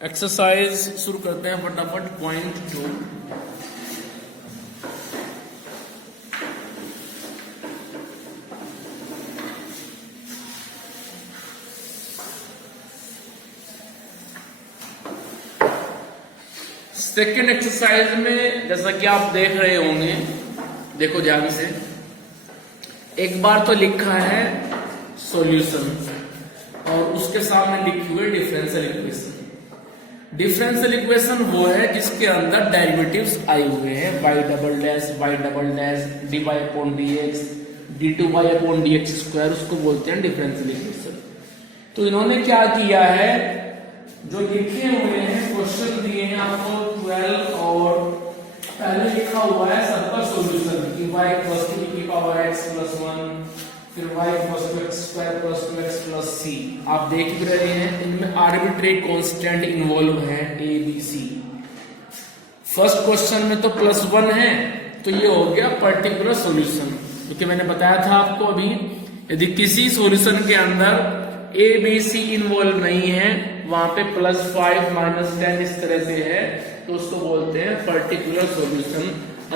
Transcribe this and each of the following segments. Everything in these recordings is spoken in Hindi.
एक्सरसाइज शुरू करते हैं फटाफट। पॉइंट 2, सेकेंड एक्सरसाइज में जैसा कि आप देख रहे होंगे, देखो ध्यान से, एक बार तो लिखा है सॉल्यूशन और उसके सामने लिखी हुई डिफरेंशियल इक्वेशन। डिफरेंशियल इक्वेशन वो है जिसके अंदर डेरिवेटिव्स आए हुए हैं, y double dash dy upon dx d2y upon dx square, उसको बोलते हैं डिफरेंशियल इक्वेशन। तो इन्होंने क्या किया है, जो लिखे हुए हैं क्वेश्चन दिए हैं आपको 12 और पहले लिखा हुआ है सबका सॉल्यूशन कि y इक्वल्स टू e की पावर x प्लस 1, फिर y equals to x square plus 2x plus c। आप देख भी रहे हैं इनमें आर्बिट्रेरी कांस्टेंट इन्वॉल्व है a b c। First question में तो प्लस 1 है, तो ये हो गया पर्टिकुलर सॉल्यूशन, क्योंकि मैंने बताया था आपको अभी, यदि किसी सॉल्यूशन के अंदर a b c इन्वॉल्व नहीं है, वहां पे +5 -10 इस तरह से है, तो उसको बोलते हैं particular solution,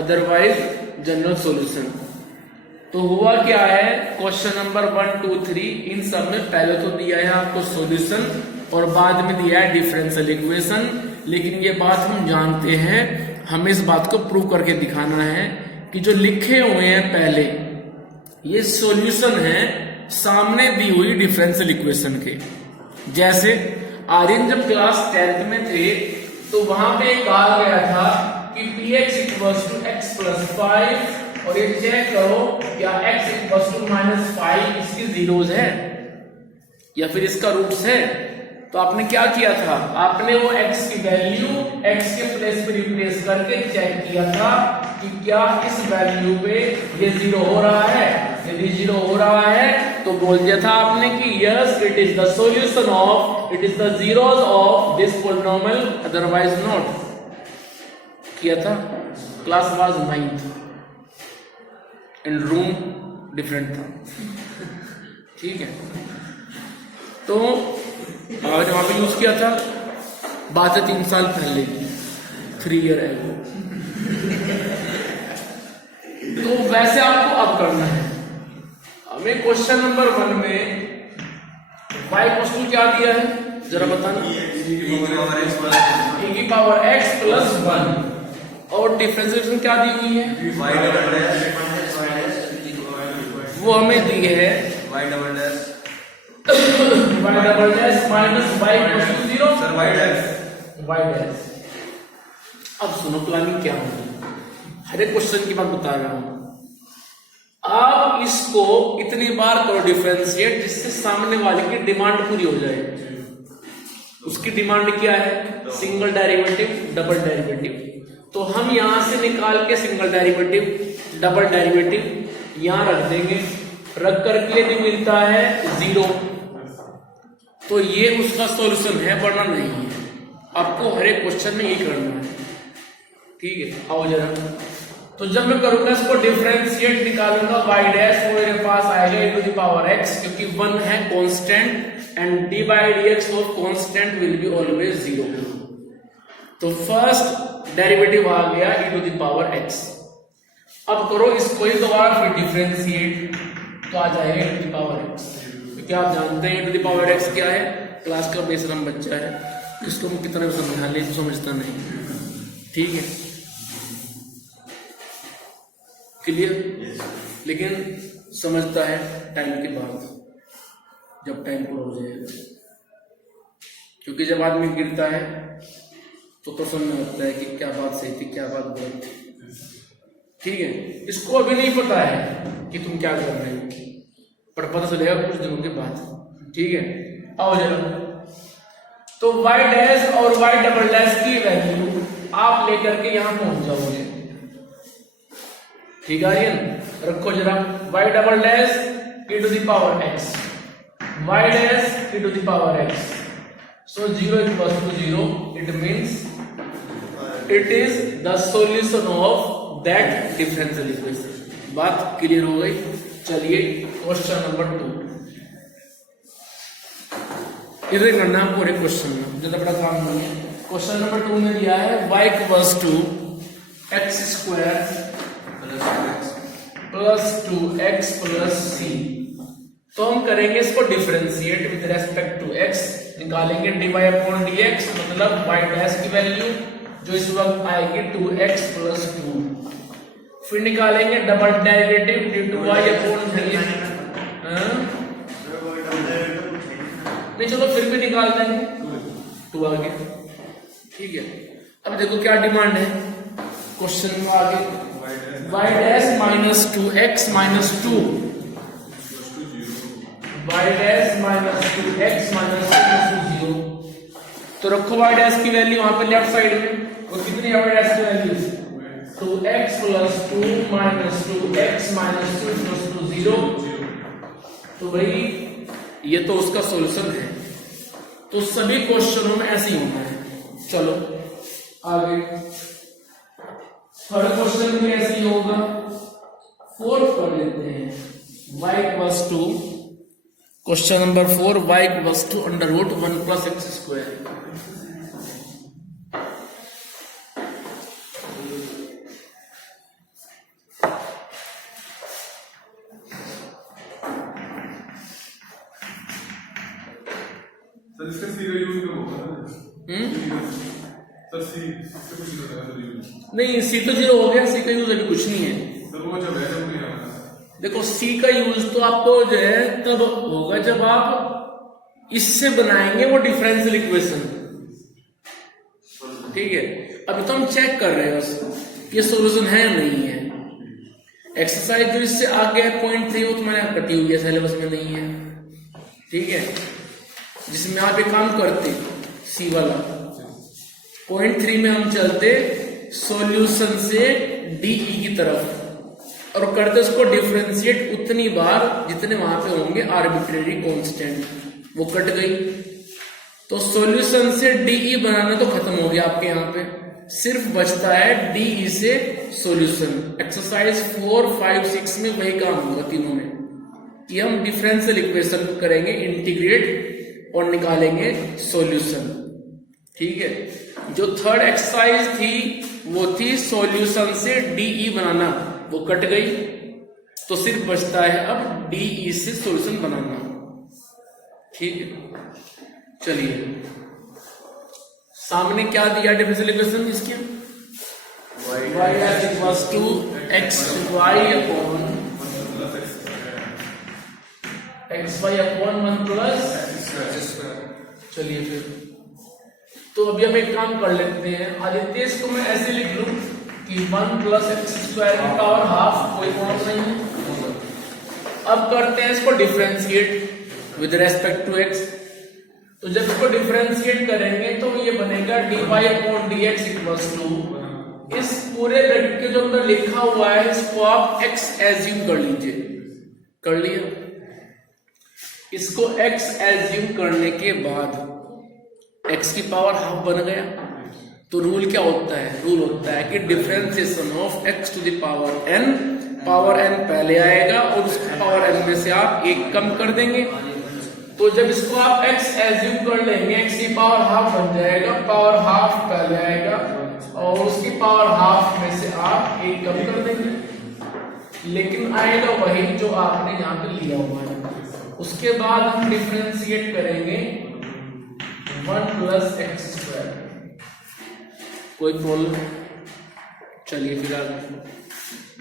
otherwise general solution. तो हुआ क्या है, क्वेश्चन नंबर 1 2 3 इन सब में पहले तो दिया है आपको सॉल्यूशन और बाद में दिया है डिफरेंशियल इक्वेशन। लेकिन ये बात हम जानते हैं, हमें इस बात को प्रूव करके दिखाना है कि जो लिखे हुए हैं पहले ये सॉल्यूशन है सामने दी हुई डिफरेंशियल इक्वेशन के। जैसे आर्यन जब क्लास 10th में थे तो वहां पे कहा गया था कि px equals to x plus 5 और ये चेक करो क्या x इक्वल्स टू -5 इसकी जीरोज है या फिर इसका रूट्स है। तो आपने क्या किया था, आपने वो x की वैल्यू x के प्लेस पे रिप्लेस करके चेक किया था कि क्या इस वैल्यू पे ये जीरो हो रहा है। यदि जीरो हो रहा है तो बोल दिया था आपने कि yes it is the solution of, it is the zeros of this polynomial, otherwise not. किया था, class was 9th and room different था, ठीक है। तो आज वहां पे यूज किया था, बात है 3 साल पहले की, 3 ईयर एगो। तो वैसे आपको अब करना है। हमें क्वेश्चन नंबर 1 में y क्वेश्चन क्या दिया है जरा बताना, e की पावर x प्लस 1 और डिफरेंशिएशन क्या दी हुई है, वो हमें दी है y double dash minus y equal to 0 sir y dash. अब सुनो प्लानिंग क्या होगी, हर एक क्वेश्चन की बात बता रहा हूं। आप इसको इतनी बार करो डिफरेंशिएट जिससे सामने वाले की डिमांड पूरी हो जाए। उसकी डिमांड क्या है, सिंगल डेरिवेटिव डबल डेरिवेटिव। तो हम यहां से निकाल के सिंगल डेरिवेटिव डबल डेरिवेटिव यहां रख देंगे, रख करके यदि मिलता है 0 तो ये उसका सॉल्यूशन है, वरना नहीं है। आपको हर एक क्वेश्चन में ये करना है, ठीक है। आओ जरा, तो जब मैं करूंगा इसको डिफरेंशिएट निकालूंगा y डैश, वो मेरे पास आएगा e to the power x, क्योंकि 1 है constant and d by dx of constant will be always 0। तो फर्स्ट डेरिवेटिव आ गया e to the power x। अब करो इसको ही दोबारा फिर डिफरेंशिएट, तो आ जाएगा e to the power x। क्योंकि आप जानते हैं e to the power x क्या है, क्लास का बेशरम बच्चा है, इसको हम कितना भी समझा ले तो समझता नहीं, ठीक है, क्लियर। लेकिन समझता है टाइम के बाद, जब टाइम पूरा हो जाएगा। क्योंकि जब आदमी गिरता है तो समझ में आता है कि क्या बात सही थी क्या बात गलत थी, ठीक है। इसको अभी नहीं पता है कि तुम क्या कर रहे हो, पर पता चलेगा कुछ दिनों के बाद, ठीक है। आओ जरा, तो y डैश और y डबल डैश की वैल्यू आप लेकर के यहां पहुंच जाओगे, ठीक है। रखो जरा, y double dash e to the power x, y dash e to the power x, so 0 equals to 0, it means it is the solution of that differential equation। बात क्लियर हो गई। चलिए क्वेश्चन नंबर 2, इधर करना है पूरे क्वेश्चन में, ज्यादा बड़ा काम नहीं है। क्वेश्चन नंबर 2 में दिया है y equals to x square plus 2x plus c। तो हम करेंगे इसको differentiate with respect to x, निकालेंगे dy अपॉन dx, मतलब y डैश की वैल्यू जो इस वक्त आएगी 2x प्लस 2। फिर निकालेंगे double derivative dy upon dx। नहीं चलो फिर भी निकाल देंगे 2 आगे, ठीक है। अब देखो क्या डिमांड है क्वेश्चन में आगे, y dash minus 2x minus 2, y dash minus 2x minus 2 0। तो रखो y डैश की वैल्यू वहां पे लेफ्ट साइड में, और कितनी है y डैश की value 2x plus 2 minus 2x minus 2 plus 2 0। तो भाई ये तो उसका सॉल्यूशन है, तो सभी क्वेश्चनों में ऐसे ही होना है। चलो आगे थर्ड क्वेश्चन में ऐसे ही होगा। फोर्थ कर लेते हैं, y equals to question number 4, y equals to under root 1 plus x square. नहीं सी तो 0 हो गया, सी का यूज अभी कुछ नहीं है। देखो सी का यूज तो आपको जो है तब होगा जब आप इससे बनाएंगे वो डिफरेंशियल इक्वेशन, ठीक है। अभी तो हम चेक कर रहे हैं ये सॉल्यूशन है या नहीं है। एक्सरसाइज जो इससे आगे है 0.3 वो तो मैंने कटी हुई है, सिलेबस में नहीं है, ठीक है। जिसमें आप एक काम करते सी वाला 0.3 में हम चलते सॉल्यूशन से डीई की तरफ और करते उसको डिफरेंशिएट उतनी बार जितने वहां पे होंगे आर्बिट्रेरी कांस्टेंट, वो कट गई। तो सॉल्यूशन से डीई बनाना तो खत्म हो गया आपके यहाँ पे, सिर्फ बचता है डीई से सॉल्यूशन। एक्सरसाइज 4, 5, 6 में वही काम होगा तीनों में कि हम डिफरेंशियल इक्वेशन को करेंगे इंटीग्रेट और निकालेंगे सॉल्यूशन, ठीक है। जो थर्ड एक्सरसाइज थी वो थी सॉल्यूशन से डीई बनाना, वो कट गई, तो सिर्फ बचता है अब डीई से सॉल्यूशन बनाना, ठीक है। चलिए सामने क्या दिया डिफरेंशियल इक्वेशन इसकी, y equals to xy upon 1 plus. चलिए फिर तो अभी हम एक काम कर लेते हैं आदित्य, इसको मैं ऐसे लिख लूं कि 1 प्लस एक्स स्क्वायर की पावर हाफ, कोई प्रॉब्लम नहीं है। अब करते हैं इसको differentiate with respect to x। तो जब इसको डिफरेंशिएट करेंगे तो ये बनेगा dy upon dx equals to, इस पूरे ब्रैकेट के जो अंदर लिखा हुआ है इसको आप x एज्यूम कर लीजिए, कर लिया। इसको x एज्यूम करने के बाद x की पावर हाफ बन गया। तो रूल क्या होता है, रूल होता है कि differentiation of x to the power n पहले आएगा और उसकी पावर n में से आप 1 कम कर देंगे। तो जब इसको आप x एज्यूम कर लेंगे x की पावर हाफ बन जाएगा, पावर हाफ पहले आएगा और उसकी पावर हाफ में से आप 1 कम कर देंगे, लेकिन आएगा वही जो आपने यहाँ पे लिया हुआ है। उसके बाद हम डिफरेंशिएट करेंगे 1 प्लस एक्स स्क्वायर, कोई प्रॉब्लम। चलिए फिर आगे,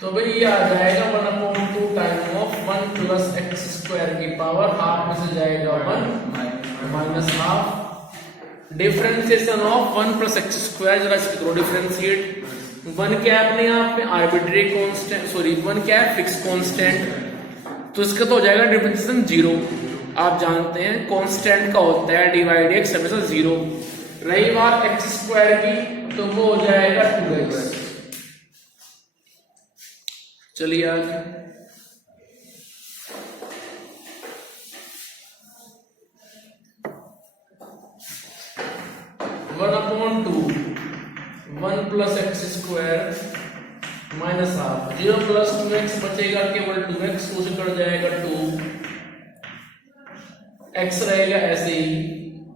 तो भाई ये आ जाएगा 1/2 time of 1 plus x square की पावर हाफ में से जाएगा 1 minus half. Differentiation of 1 plus x square, जरा इसको करो डिफरेंशिएट। 1 क्या है अपने यहाँ पे आर्बिट्रेरी कांस्टेंट, सॉरी 1 क्या है फिक्स कांस्टेंट, तो इसका तो हो जाएगा डिफरेंशिएशन 0। आप जानते हैं कांस्टेंट का होता है डिवाइड एक्स हमेशा 0। रही बात एक्स स्क्वायर की तो वो हो जाएगा 2x। चलिए आगे, one upon 2 1 plus x square minus half, 0 plus 2x बचेगा केवल 2x, उसे कट जाएगा 2, x रहेगा ऐसे ही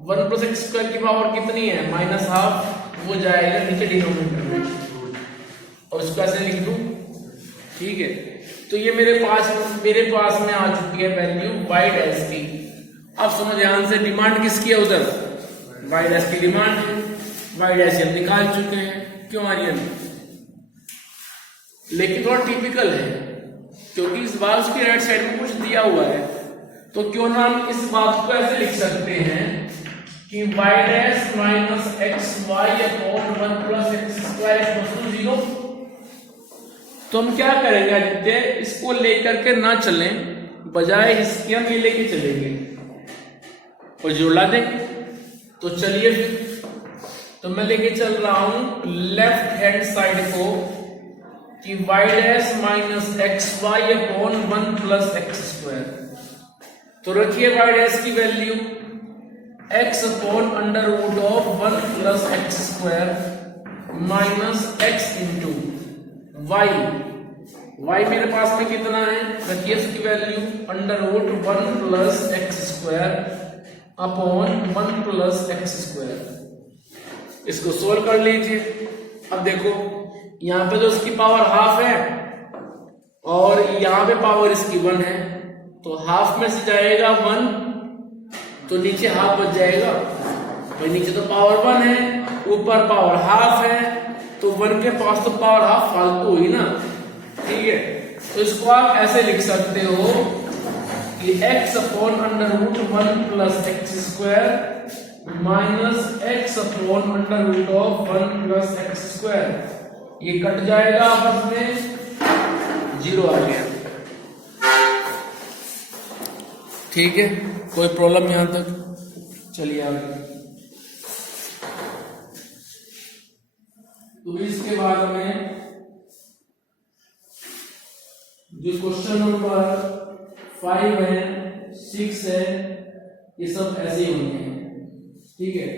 1 प्लस एक्स स्क्वायर की पावर कितनी है -12, वो जाएगा नीचे डिनोमिनेटर में और इसको ऐसे लिख दूं। ठीक है, तो ये मेरे पास में आ चुकी है वैल्यू वाई डैश की। अब सुनो ध्यान से, डिमांड किसकी है उधर, वाई डैश की डिमांड है, वाई डैश हम निकाल चुके हैं, क्यों आर्यन? लेकिन थोड़ा टिपिकल है क्योंकि इस बार उसकी राइट साइड में कुछ दिया हुआ है, तो क्यों ना हम इस बात को ऐसे लिख सकते हैं कि y dash minus x y upon 1 plus x square equals to 0। तो हम क्या करेंगे आदित्य, इसको लेकर के ना चलें, बजाय इसके हम ये लेके चलेंगे और जोड़ा देंगे। तो चलिए फिर, तो मैं लेके चल रहा हूं लेफ्ट हैंड साइड को कि y dash minus x y upon 1 plus x square. तो रखिए y डैश की value x upon under root of 1 plus x square minus x into y मेरे पास में कितना है, रखिए उसकी value under root 1 plus x square upon 1 plus x square. इसको सोल्व कर लीजिए। अब देखो यहां पे तो इसकी पावर हाफ है और यहां पे पावर इसकी 1 है, तो हाफ में से जाएगा 1, तो नीचे हाफ बच जाएगा। तो नीचे तो पावर 1 है, ऊपर पावर हाफ है, तो 1 के पास तो पावर हाफ फालतू हुई ना। ठीक है, तो इसको आप ऐसे लिख सकते हो कि x upon under root 1 plus x square minus x upon under root of 1 plus x square. ये कट जाएगा आपस में, 0 आ गया। ठीक है, कोई प्रॉब्लम यहां तक? चलिए आगे। तो इसके बाद में जो क्वेश्चन नंबर 5 है, 6 है, ये सब ऐसे ही होंगे। ठीक है,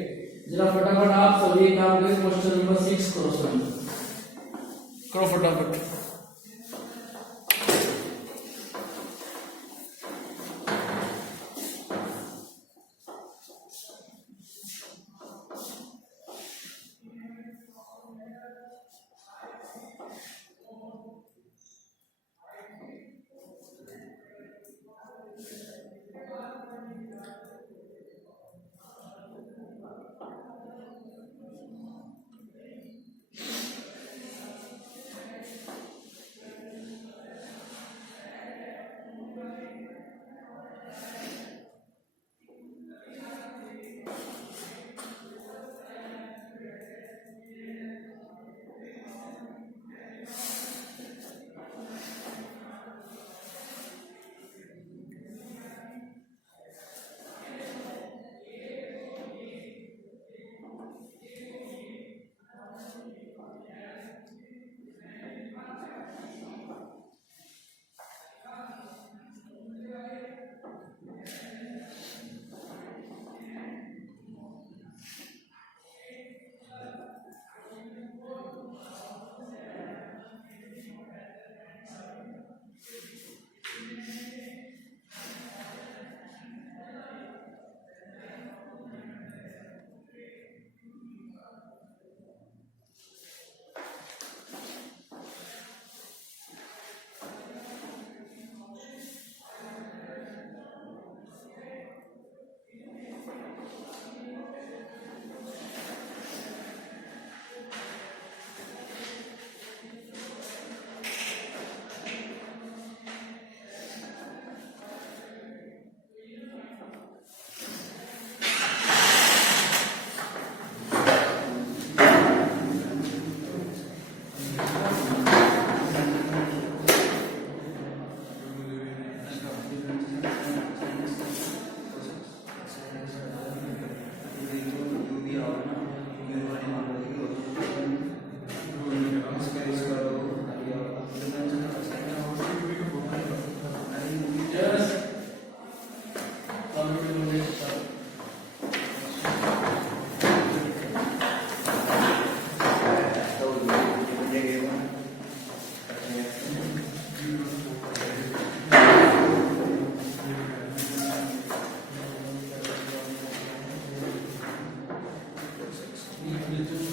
जरा फटाफट आप सभी काम करें, क्वेश्चन नंबर 6 करो फटाफट। चलो